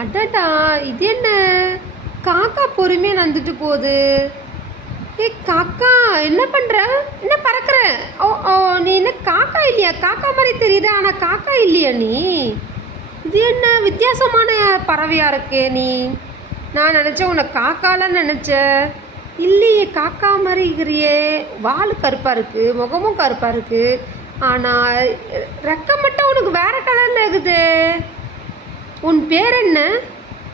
அடடா! இது என்ன? காக்கா பொறுமையா நடந்துட்டு போகுது. ஏய் காக்கா, என்ன பண்ற? என்ன பறக்குற? ஓ ஓ நீ என்ன காக்கா இல்லையா? காக்கா மாரி தெரியுது, ஆனா காக்கா இல்லையா நீ? இது என்ன வித்தியாசமான பறவையா இருக்கே நீ? நான் நினச்சேன் உன்னை காக்காலாம் நினச்சேன். இல்லையே, காக்கா மாதிரி இருக்கிறியே. வால் கருப்பாக இருக்குது, முகமும் கருப்பாக இருக்குது. ஆனால் ரெக்கை மட்டும் உனக்கு வேறு கலரில் இருக்குது. உன் பேர் என்ன?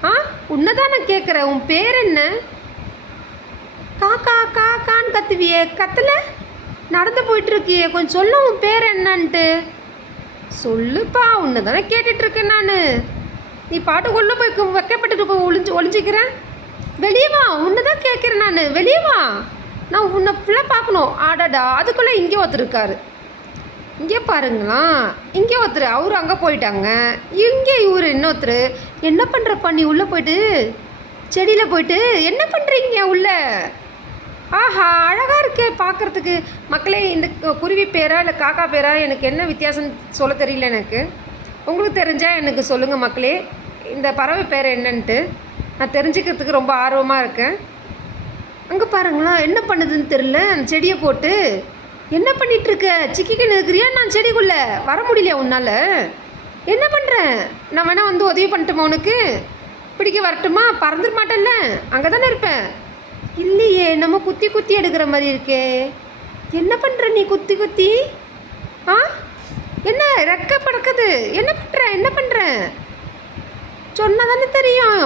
ஆ, உன்னை தான் நான் கேட்குறேன். உன் பேர் என்ன? காக்கா காக்கான்னு கத்துவியே, கத்தல நடந்து போயிட்டுருக்கியே, கொஞ்சம் சொல்ல உன் பேர் என்னன்ட்டு. சொல்லுப்பா, உன்னை தானே கேட்டுட்ருக்கேன் நான். நீ பாட்டுக்குள்ளே போய் வைக்கப்பட்டுட்டு போய் ஒளிஞ்சிக்கிறேன். வெளியே வா, உன்னை தான் கேட்குறேன் நான். வெளியே வா, நான் உன்னை ஃபுல்லாக பார்க்கணும். ஆடாடா, அதுக்குள்ளே இங்கே ஒருத்தருக்காரு. இங்கே பாருங்களா, இங்கே ஒருத்தர், அவரு அங்கே போயிட்டாங்க. இங்கே இவர் இன்னொருத்தர். என்ன பண்ணுறப்பா நீ உள்ளே போயிட்டு? செடியில் போயிட்டு என்ன பண்ணுறீங்க உள்ளே? ஆஹா, அழகாக இருக்கே பார்க்குறதுக்கு. மக்களே, இந்த குருவி பேரா இல்லை காக்கா பேரா எனக்கு என்ன வித்தியாசம் சொல்ல தெரியல எனக்கு. உங்களுக்கு தெரிஞ்சால் எனக்கு சொல்லுங்கள் மக்களே, இந்த பறவை பேர் என்னன்ட்டு. நான் தெரிஞ்சுக்கிறதுக்கு ரொம்ப ஆர்வமாக இருக்கேன். அங்கே பாருங்களா, என்ன பண்ணுதுன்னு தெரில. அந்த செடியை போட்டு என்ன பண்ணிகிட்ருக்க? சிக்கிக்கின்னு இருக்கிறியா? நான் செடிக்குள்ளே வர முடியலையா உன்னால்? என்ன பண்ணுறேன்? நான் வேணால் வந்து உதவி பண்ணட்டுமா உனக்கு? பிடிக்க வரட்டுமா? பறந்துட மாட்டேன்ல, அங்கே தானே இருப்பேன். இல்லையே, நம்ம குத்தி குத்தி எடுக்கிற மாதிரி இருக்கே. என்ன பண்ணுற நீ குத்தி குத்தி? ஆ, என்ன ரெக்க பறக்குது? என்ன பண்ணுற? என்ன பண்ணுற? சொன்னால் தானே தெரியும்.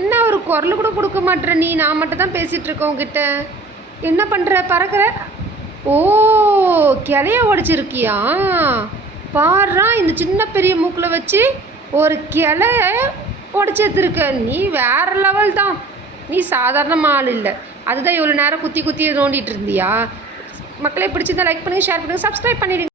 என்ன ஒரு குரல் கூட கொடுக்க மாட்டேற நீ? நான் மட்டும் தான் பேசிகிட்டு இருக்கேன் உங்ககிட்ட. என்ன பண்ணுற? பறக்கிற? ஓ, கிளைய உடைச்சிருக்கியா? பாடுறா, இந்த சின்ன பெரிய மூக்கில் வச்சு ஒரு கிளைய உடச்சி எடுத்துருக்க. நீ வேறு லெவல் தான். நீ சாதாரணமாக ஆள் இல்லை. அதுதான் இவ்வளோ நேரம் குத்தி குத்தி நோண்டிகிட்டு இருந்தியா? மக்களே, பிடிச்சிருந்தா லைக் பண்ணுங்கள், ஷேர் பண்ணுங்கள், சப்ஸ்கிரைப் பண்ணிடுங்க.